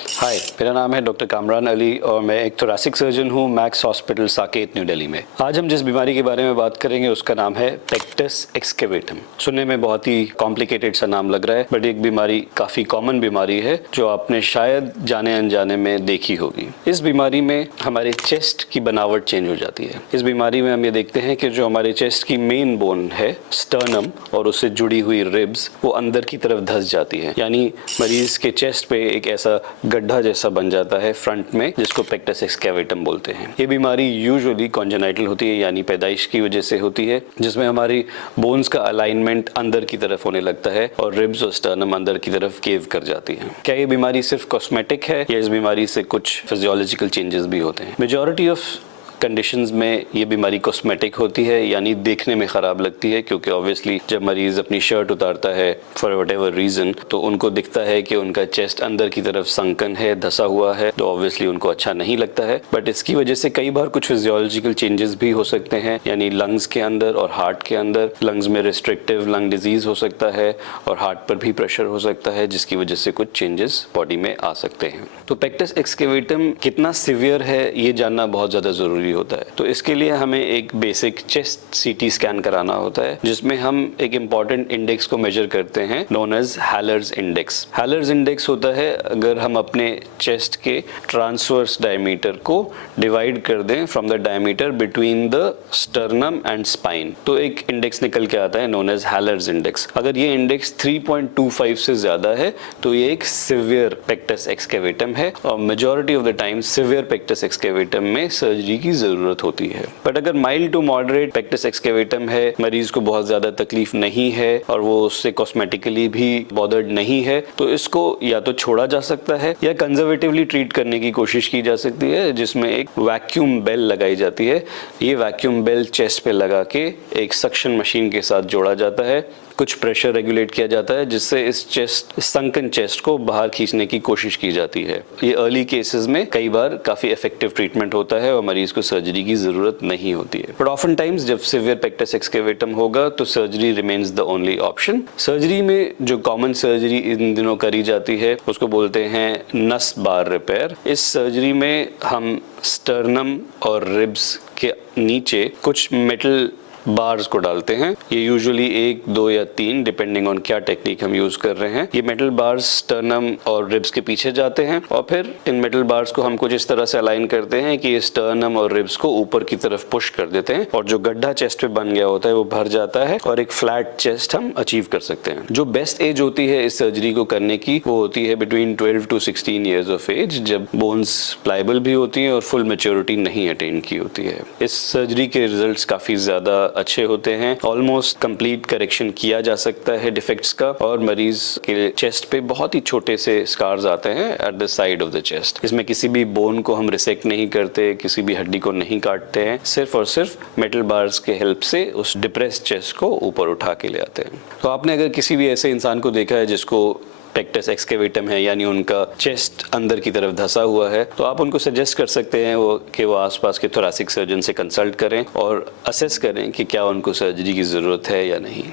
हाय, मेरा नाम है डॉक्टर कामरान अली और मैं एक थोरेसिक सर्जन हूँ max hospital Saket new Delhi में। आज हम जिस बीमारी के बारे में बात करेंगे उसका नाम है पेक्टस एक्सकेवेटम। सुनने में बहुत ही कॉम्प्लिकेटेड सा नाम लग रहा है, बट एक बीमारी काफ़ी कॉमन बीमारी है जो आपने शायद जाने अनजाने में देखी होगी। इस बीमारी में हमारे चेस्ट की बनावट चेंज हो जाती है। इस बीमारी में हम ये देखते हैं कि जो हमारे चेस्ट की मेन बोन है स्टर्नम और उससे जुड़ी हुई रिब्स वो अंदर की तरफ धंस जाती है, यानी मरीज के चेस्ट पे एक ऐसा गड्ढा जैसा बन जाता है फ्रंट में, जिसको पेक्टस एक्सकेवेटम बोलते हैं। ये बीमारी यूजुअली कॉन्जेनाइटल होती है, यानी पैदाइश की वजह से होती है, जिसमें हमारी बोन्स का अलाइनमेंट अंदर की तरफ होने लगता है और रिब्स और स्टर्नम अंदर की तरफ केव कर जाती है। क्या ये बीमारी सिर्फ कॉस्मेटिक है या इस बीमारी से कुछ फिजियोलॉजिकल चेंजेस भी होते हैं? मेजॉरिटी ऑफ कंडीशंस में ये बीमारी कॉस्मेटिक होती है, यानी देखने में ख़राब लगती है, क्योंकि ऑब्वियसली जब मरीज़ अपनी शर्ट उतारता है फॉर वट एवर रीज़न तो उनको दिखता है कि उनका चेस्ट अंदर की तरफ संकन है, धसा हुआ है, तो ऑब्वियसली उनको अच्छा नहीं लगता है। बट इसकी वजह से कई बार कुछ फिजियोलॉजिकल चेंजेस भी हो सकते हैं, यानी लंग्स के अंदर और हार्ट के अंदर। लंग्स में रिस्ट्रिक्टिव लंग डिजीज़ हो सकता है और हार्ट पर भी प्रेशर हो सकता है, जिसकी वजह से कुछ चेंजेस बॉडी में आ सकते हैं। तो पेक्टस एक्सकेवेटम कितना सीवियर है ये जानना बहुत ज़्यादा ज़रूरी होता है। तो इसके लिए हमें एक बेसिक चेस्ट सीटी स्कैन कराना होता है, जिसमें हम एक इंपॉर्टेंट इंडेक्स को मेजर करते हैं नोन एज हैलर्स इंडेक्स। हैलर्स इंडेक्स होता है अगर हम अपने चेस्ट के ट्रांसवर्स डायमीटर को डिवाइड कर दें from the diameter between the sternum and spine, तो एक इंडेक्स निकल के आता है नोन एज हैलर्स इंडेक्स। अगर ये इंडेक्स 3.25 से ज्यादा है तो ये एक सिवियर पेक्टस एक्सकेवेटम है और majority of the time severe pectus excavatum में सर्जरी की जरूरत होती है। बट अगर mild to moderate pectus excavatum है, मरीज को बहुत ज्यादा तकलीफ नहीं है और वो उससे कॉस्मेटिकली भी बॉदर्ड नहीं है, तो इसको या तो छोड़ा जा सकता है या कंजर्वेटिवली ट्रीट करने की कोशिश की जा सकती है, जिसमें एक वैक्यूम बेल लगाई जाती है। ये वैक्यूम बेल चेस्ट पे लगा के एक सक्शन मशीन के साथ जोड़ा जाता है, कुछ प्रेशर रेगुलेट किया जाता है, जिससे इस संकन चेस्ट को बाहर खींचने की कोशिश की जाती है। ये अर्ली केसेस में कई बार काफी इफेक्टिव ट्रीटमेंट होता है और मरीज को सर्जरी की जरूरत नहीं होती है। बट ऑफन टाइम्स जब सिवियर पेक्टस एक्सकेवेटम होगा तो surgery remains the only option. Surgery में जो कॉमन सर्जरी इन दिनों करी जाती है उसको बोलते हैं नस बार रिपेयर। इस सर्जरी में हम स्टर्नम और रिब्स के नीचे कुछ मेटल बार्स को डालते हैं। ये यूजुअली 1, 2 या 3 डिपेंडिंग ऑन क्या टेक्निक हम यूज कर रहे हैं। ये मेटल बार्स स्टर्नम और रिब्स के पीछे जाते हैं और फिर इन मेटल बार्स को हम कुछ इस तरह से अलाइन करते हैं कि ये स्टर्नम और रिब्स को ऊपर की तरफ पुश कर देते हैं और जो गड्ढा चेस्ट पे बन गया होता है वो भर जाता है और एक फ्लैट चेस्ट हम अचीव कर सकते हैं। जो बेस्ट एज होती है इस सर्जरी को करने की वो होती है between 12 to 16 years of age, जब बोन्स प्लायबल भी होती हैं और फुल मेच्योरिटी नहीं अटेन की होती है। इस सर्जरी के रिजल्ट्स काफी ज्यादा अच्छे होते हैं। ऑलमोस्ट कंप्लीट करेक्शन किया जा सकता है डिफेक्ट्स का और मरीज के चेस्ट पे बहुत ही छोटे से स्कार्स आते हैं at the side of the chest. इसमें किसी भी बोन को हम रिसेक्ट नहीं करते, किसी भी हड्डी को नहीं काटते हैं, सिर्फ और सिर्फ मेटल बार्स के हेल्प से उस डिप्रेस्ड चेस्ट को ऊपर उठा के ले आते हैं। तो आपने अगर किसी भी ऐसे इंसान को देखा है जिसको पेक्टस एक्सकेवेटम है, यानी उनका चेस्ट अंदर की तरफ धसा हुआ है, तो आप उनको सजेस्ट कर सकते हैं कि वो आसपास के थोरेसिक सर्जन से कंसल्ट करें और असेस करें कि क्या उनको सर्जरी की ज़रूरत है या नहीं।